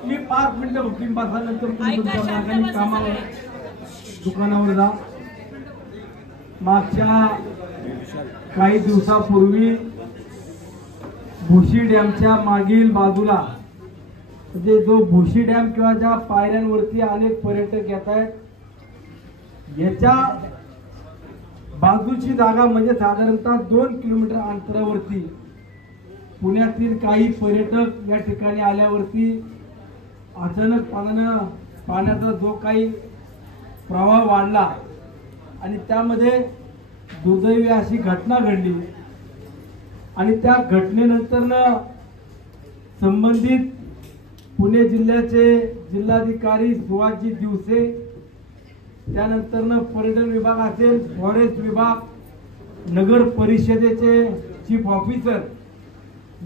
मी 5 मिनिटं बुकिंग पासल्यानंतर तुम्ही तुमच्या मार्गाने कामावर दुकानावर जा। मागच्या काही दिवसापूर्वी भुशी डॅमच्या मागील बाजूला म्हणजे जो भुशी डॅम किंवा ज्या पायऱ्यांवरती अनेक पर्यटक येत आहेत, याच्या बाजूची जागा म्हणजे साधारणतः 2 किलोमीटर अंतरावरती पुण्यातील काही पर्यटक या ठिकाणी आल्यावरती अचानकपणे पाण्याचा जो काही प्रवाह वाढला आणि त्यामध्ये दुर्दैवी अशी घटना घडली आणि त्या घटनेनंतर संबंधित पुणे जिल्ह्याचे जिल्हाधिकारी सुहासजी दिवसे, त्यानंतर पर्यटन विभाग असेल, फॉरेस्ट विभाग, नगर परिषदेचे चीफ ऑफिसर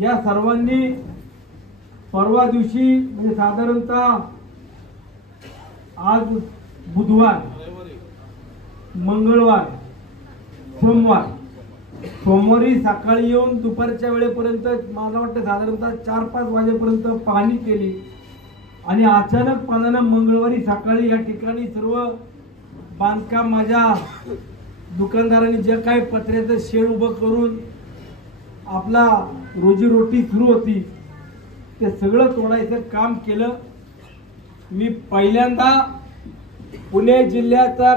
या सर्वांनी परवा दिवशी म्हणजे साधारणतः आज बुधवार, मंगळवार, सोमवारी सकाळी येऊन दुपारच्या वेळेपर्यंत मला वाटतं साधारणतः 4-5 वाजेपर्यंत पाहणी केली आणि अचानकपणे मंगळवारी सकाळी या ठिकाणी सर्व बांधकाम माझ्या दुकानदारांनी जे काही पत्र्याचं शेड उभं करून आपला रोजीरोटी सुरू होती ते सगळं तोडायचं काम केलं। मी पहिल्यांदा पुणे जिल्ह्याचा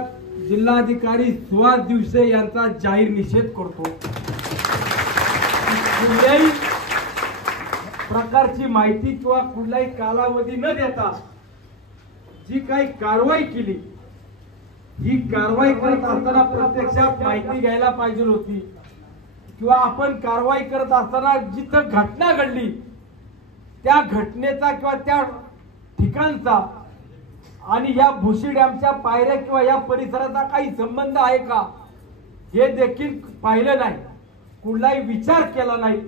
जिल्हाधिकारी सुहास दिवसे यांचा जाहीर निषेध करतो। कुठल्याही प्रकारची माहिती किंवा कुठलाही कालावधी न देता जी काही कारवाई केली, ही कारवाई करत असताना प्रत्यक्षात माहिती घ्यायला पाहिजे होती किंवा आपण कारवाई करत असताना जिथं घटना घडली त्या घटनेचा किंवा त्या ठिकाणचा आणि या भुशी डॅमच्या पायऱ्या किंवा या परिसराचा काही संबंध आहे का हे देखील पाहिलं नाही, कुठलाही विचार केला नाही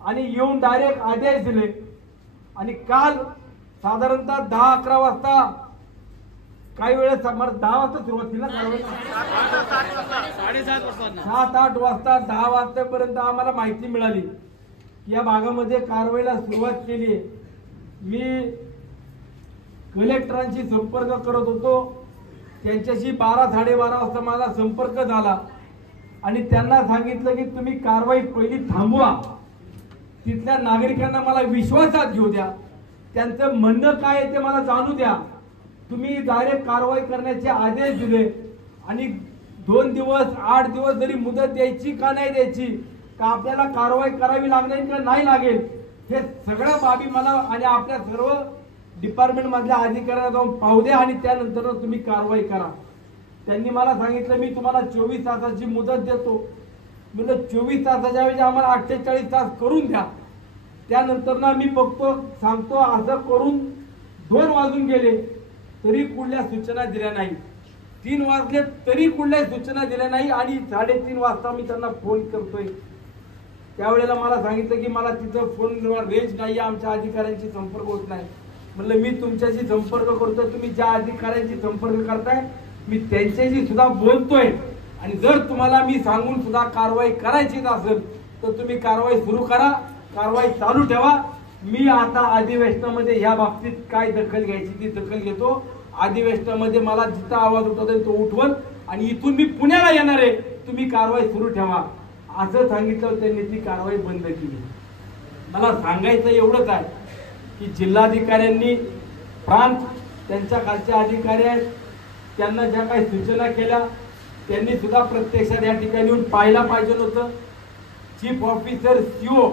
आणि येऊन डायरेक्ट आदेश दिले। आणि काल साधारणतः 10-11 वाजता काही वेळेस 10 वाजता सुरुवात केली ना, 7-8 वाजता 10 वाजतापर्यंत आम्हाला माहिती मिळाली की या भागामध्ये कारवाईला सुरुवात केली आहे। मी कलेक्टरांशी संपर्क करत होतो, त्यांच्याशी 12-12:30 वाजता माझा संपर्क झाला आणि त्यांना सांगितलं की तुम्ही कारवाई पहिली थांबवा, तिथल्या नागरिकांना मला विश्वासात घेऊ द्या, त्यांचं म्हणणं काय आहे ते मला जाणू द्या, तुम्ही डायरेक्ट कारवाई करण्याचे आदेश दिले आणि 2 दिवस 8 दिवस जरी मुदत द्यायची का नाही द्यायची, का आपल्याला कारवाई करावी लागेल का नाही लागेल, हे सगळ्या बाबी मला आणि आपल्या सर्व डिपार्टमेंट मधल्या अधिकाऱ्यांना जाऊन पाहू द्या आणि त्यानंतर तुम्ही कारवाई करा। त्यांनी मला सांगितलं मी तुम्हाला 24 तासाची मुदत देतो। म्हणजे 24 तासाच्या ऐवजी आम्हाला 48 तास करून द्या। त्यानंतर ना मी बघतो सांगतो असं करून 2 वाजून गेले तरी कुठल्या सूचना दिल्या नाही, 3 वाजले तरी कुठल्या सूचना दिल्या नाही आणि 3:30 वाजता मी त्यांना फोन करतोय, त्यावेळेला मला सांगितलं की मला तिथं फोनवर रेंज नाही, आमच्या अधिकाऱ्यांशी संपर्क होत नाही। म्हणलं मी तुमच्याशी संपर्क करतोय, तुम्ही ज्या अधिकाऱ्यांशी संपर्क करताय मी त्यांच्याशी सुद्धा बोलतोय आणि जर तुम्हाला मी सांगून सुद्धा कारवाई करायचीच असेल तर तुम्ही कारवाई सुरू करा, कारवाई चालू ठेवा। मी आता अधिवेशनामध्ये या बाबतीत काय दखल घ्यायची ती दखल घेतो। अधिवेशनामध्ये मला जिथं आवाज उठवतो तो उठवल आणि इथून मी पुण्याला येणार आहे, तुम्ही कारवाई सुरू ठेवा असं सांगितलं। त्यांनी ती कारवाई बंद केली। मला सांगायचं एवढंच आहे की जिल्हाधिकाऱ्यांनी प्रांत त्यांच्या खालचे अधिकारी आहेत त्यांना ज्या काही सूचना केल्या त्यांनी सुद्धा प्रत्यक्षात या ठिकाणी येऊन पाहायला पाहिजे होतं। चीफ ऑफिसर सीओ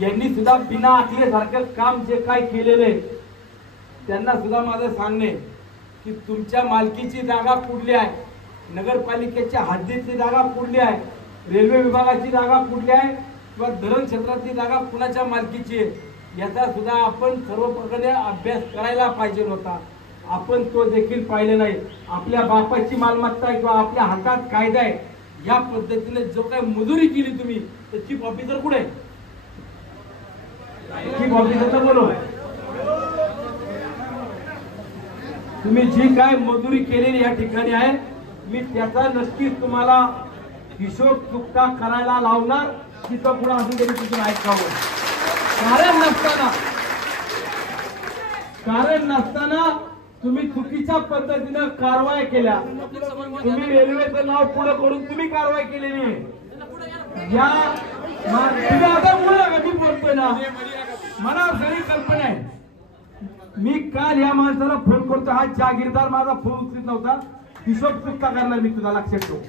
यांनी सुद्धा बिना आखल्यासारखं काम जे काय केलेलं आहे त्यांना सुद्धा माझं सांगणे की तुमच्या मालकीची जागा कुठली आहे, नगरपालिकेच्या हद्दीतली जागा कुठली आहे, रेल्वे विभागाची जागा कुठली आहे किंवा धरण क्षेत्रातली जागा कुणाच्या मालकीची आहे, याचा सुद्धा आपण सर्व प्रकारे अभ्यास करायला पाहिजे होता। आपण तो देखील पाहिले नाही। आपल्या बापाची मालमत्ता किंवा आपल्या हातात कायदा आहे या पद्धतीने जो काही मजुरी केली तुम्ही, तर चीफ ऑफिसर कुठे आहे? चीफ ऑफिसरला बोलव, तुम्ही जी काय मजुरी केलेली या ठिकाणी आहे मी त्याचा नक्कीच तुम्हाला हिशोब चुकता करायला लावणार। तिथं पुढे अजून तरी तुम्ही ऐकावं, कारण नसताना कारण नसताना तुम्ही चुकीच्या पद्धतीनं कारवाई केल्या. तुम्ही रेल्वेचं नाव पुढे करून तुम्ही कारवाई केलेली आहे. या आता मी बोलतोय ना, मला सगळी कल्पना आहे. मी काल या माणसाला फोन करतो, हा जागीरदार माझा फोन उचलत नव्हता. हिशोब चुकता करणार मी, तुला लक्षात ठेव. मी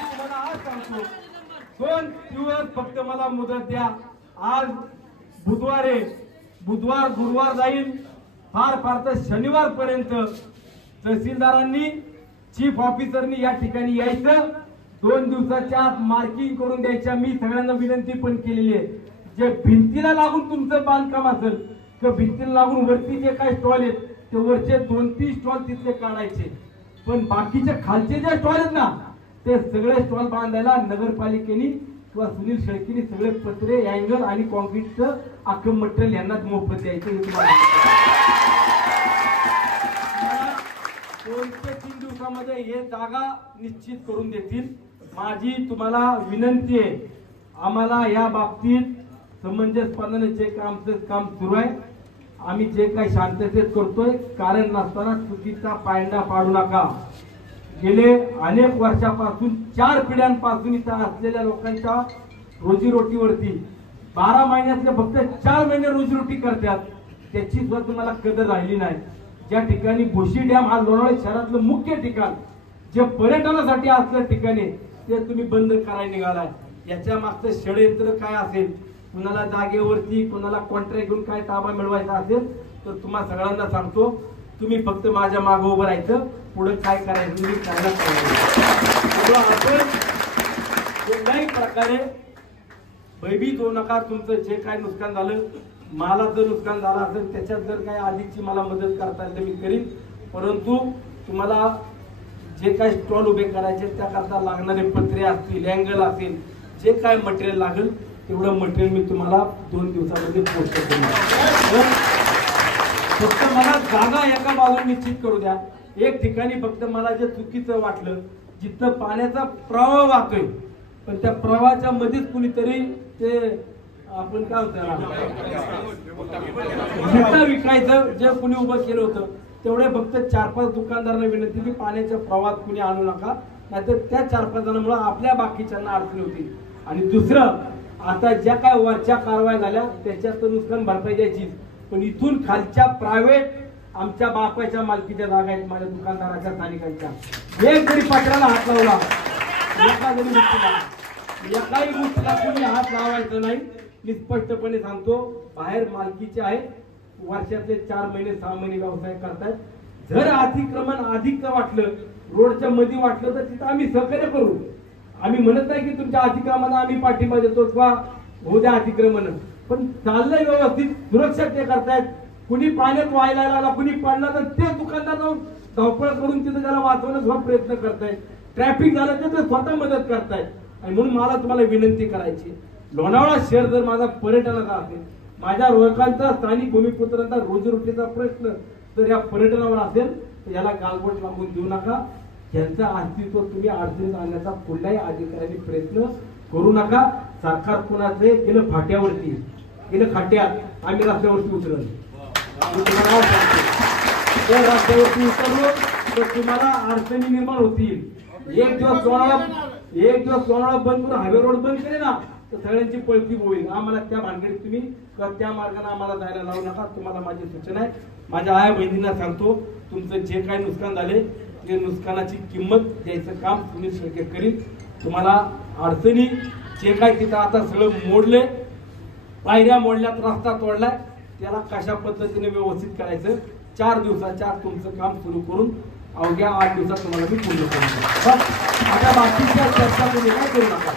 तुम्हाला आज सांगतो, 2 दिवस फक्त मला मुदत द्या. आज बुधवार गुरुवार जाईल, फार तर शनिवार पर्यंत तहसीलदारांनी चीफ ऑफिसरनी या ठिकाणी यायचं. 2 दिवसाच्या आत मार्किंग करून द्यायच्या. मी सगळ्यांना विनंती पण केलेली आहे, जे भिंतीला लागून तुमचं बांधकाम असेल किंवा भिंतीला लागून वरती जे काही स्टॉल आहेत ते वरचे 2-3 स्टॉल तिथले काढायचे. पण बाकीचे खालचे जे स्टॉल आहेत ना, ते सगळे स्टॉल बांधायला नगरपालिकेने किंवा सुनील शेळकेनी सगळे पत्रे, अँगल आणि कॉन्क्रीटचं अख्खं मटेरियल यांना मोफत द्यायचं. 2 ते 3 दिवसामध्ये हे जागा निश्चित करून देतील. माझी तुम्हाला विनंती आहे, आम्हाला या बाबतीत समंजसपणाने जे काम सुरू आहे, आम्ही जे काही शांततेत करतोय, कारण नसताना चुकीचा पायंडा पाडू नका. गेले अनेक वर्षापासून 4 पिढ्यांपासून इथं असलेल्या लोकांच्या रोजीरोटीवरती 12 महिन्यातले फक्त 4 महिने रोजीरोटी करतात, त्याची सुद्धा तुम्हाला कदर राहिली नाही. ज्या ठिकाणी भोशी डॅम हा लोणावळा शहरातलं मुख्य ठिकाण, जे पर्यटनासाठी असलं ठिकाण आहे, ते तुम्ही बंद करायला निघालाय. याच्या मागचं षडयंत्र काय असेल, कुणाला जागेवरती कुणाला कॉन्ट्रॅक्ट घेऊन काय ताबा मिळवायचा असेल तर तुम्हाला सगळ्यांना सांगतो, तुम्ही फक्त माझ्या मागे उभं राहायचं, पुढे काय करायचं तुम्ही करायला पाहिजे. आपण कुठल्याही प्रकारे भयभीत होऊ नका. तुमचं जे काय नुकसान झालं, मला जर नुकसान झालं असेल त्याच्यात जर काही अधिकची मला मदत करता येईल तर मी करीन. परंतु तुम्हाला जे काही स्टॉल उभे करायचे त्याकरता लागणारे पत्रे असतील, अँगल असेल, जे काय मटेरियल लागेल तेवढं मटेरियल मी तुम्हाला 2 दिवसामध्ये पोस्ट करेन. फक्त मला जागा एका बाजूने निश्चित करू द्या. एक ठिकाणी फक्त मला जे चुकीचं वाटलं, जिथं पाण्याचा प्रवाह वाहतोय पण त्या प्रवाहाच्या मध्येच कुणीतरी ते आपण काय होतं विकायचं जे कुणी उभं केलं होतं, तेवढे फक्त 4-5 दुकानदारांना विनंती की पाण्याच्या प्रवाहात कुणी आणू नका, नाहीतर त्या 4-5 जणांमुळे आपल्या बाकीच्यांना अडचणी होती. आणि दुसरं, आता ज्या काय वरच्या कारवाई झाल्या त्याच्यात नुकसान भरपाई द्यायची, पण इथून खालच्या प्रायव्हेट आमच्या बापाच्या मालकीच्या जागा आहेत, माझ्या दुकानदाराच्या स्थानिकांच्या, एक जरी पत्राला हात लावला, एकाही गोष्टीला कोणी हात लावायचं नाही. मी स्पष्टपणे सांगतो, बाहेर मालकीचे आहे, वर्षातले 4 महिने 6 महिने व्यवसाय करतायत. जर अतिक्रमण अधिकचं वाटलं, रोडच्या मध्ये वाटलं तर तिथं आम्ही सहकार्य करू. आम्ही म्हणत नाही की तुमच्या अतिक्रमणाला आम्ही पाठिंबा देतो किंवा होऊ द्या अतिक्रमण, पण चाललंय व्यवस्थित, सुरक्षा ते करतायत. कुणी पाण्यात व्हायला लागला, कुणी पडला तर ते दुकानदार जाऊन धावपळ करून तिथं त्याला वाचवण्याचा प्रयत्न करतायत. ट्रॅफिक झालं तर ते स्वतः मदत करतायत. आणि म्हणून मला तुम्हाला विनंती करायची, लोणावळा शहर जर माझा पर्यटनाचा असेल, माझ्या लोकांचा स्थानिक भूमिपुत्रांचा रोजीरोटीचा प्रश्न जर या पर्यटनावर असेल तर याला गालबोट लागून देऊ नका. यांचं अस्तित्व तुम्ही अडचणीत आणण्याचा कुठल्याही अधिकाऱ्यांनी प्रयत्न करू नका. सरकार कोणाचे गेलं फाट्यावरती, गेलं खाट्यात, आम्ही रस्त्यावरती उतरलो. रस्त्यावरती उतरलो तर तुम्हाला अडचणी निर्माण होतील. एक दिवस लोणावळा बंद करून हायवे रोड बंद केले ना तर सगळ्यांची पळती होईल. आम्हाला त्या भानगडीत तुम्ही त्या मार्गाने आम्हाला जायला लावू नका. तुम्हाला माझी सूचना आहे. माझ्या आया बहिणींना सांगतो, तुमचं जे काही नुकसान झाले ते नुकसानाची किंमत द्यायचं काम सुनील शेळके करील. तुम्हाला अडचणी जे काय तिथं आता सगळं मोडले, पायऱ्या मोडल्यात, रस्ता तोडलाय, त्याला कशा पद्धतीने व्यवस्थित करायचं 4 दिवसाच्या आत तुमचं काम सुरू करून अवघ्या 8 दिवसात तुम्हाला मी पूर्ण करू. आता बाकीच्या चर्चा तुम्ही काय करू नका.